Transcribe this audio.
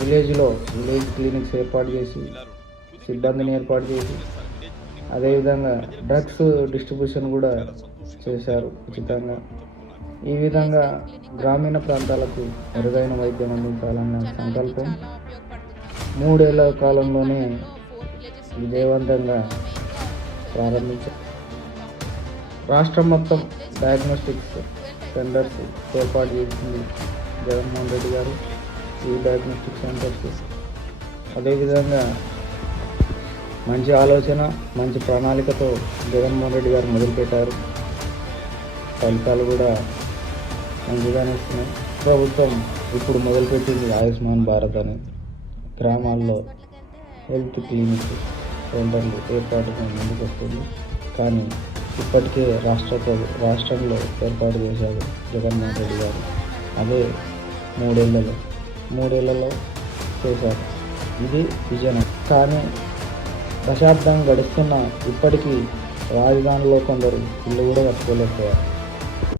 విలేజ్లో village clinics ఏర్పాటు చేసి సిబ్బందిని ఏర్పాటు చేసి అదేవిధంగా డ్రగ్స్ డిస్ట్రిబ్యూషన్ కూడా చేశారు ఉచితంగా. ఈ విధంగా గ్రామీణ ప్రాంతాలకు మెరుగైన వైద్యం అందించాలన్న సంకల్పం మూడేళ్ళ కాలంలోనే విజయవంతంగా ప్రారంభించారు. రాష్ట్రం మొత్తం డయాగ్నోస్టిక్స్ సెంటర్స్ ఏర్పాటు చేసింది జగన్మోహన్ రెడ్డి గారు. ఈ డయాగ్నోస్టిక్ సెంటర్స్ అదేవిధంగా మంచి ఆలోచన మంచి ప్రణాళికతో జగన్మోహన్ రెడ్డి గారు మొదలుపెట్టారు. ఫలితాలు కూడా మంచిగానే వస్తున్నాయి. ప్రభుత్వం ఇప్పుడు మొదలుపెట్టింది ఆయుష్మాన్ భారత్ అని. గ్రామాల్లో హెల్త్ క్లినిక్ సెంటర్లు ఏర్పాటుగా ముందుకు వస్తుంది కానీ ఇప్పటికే రాష్ట్ర రాష్ట్రంలో ఏర్పాటు చేశారు జగన్మోహన్ రెడ్డి గారు. అదే మూడేళ్ళలో మూడేళ్ళలో చేశారు. ఇది విజయనగరం కానీ దశాబ్దం గడుస్తున్న ఇప్పటికీ రాజధానిలో కొందరు ఇల్లు కూడా కట్టుకోలేకపోయారు.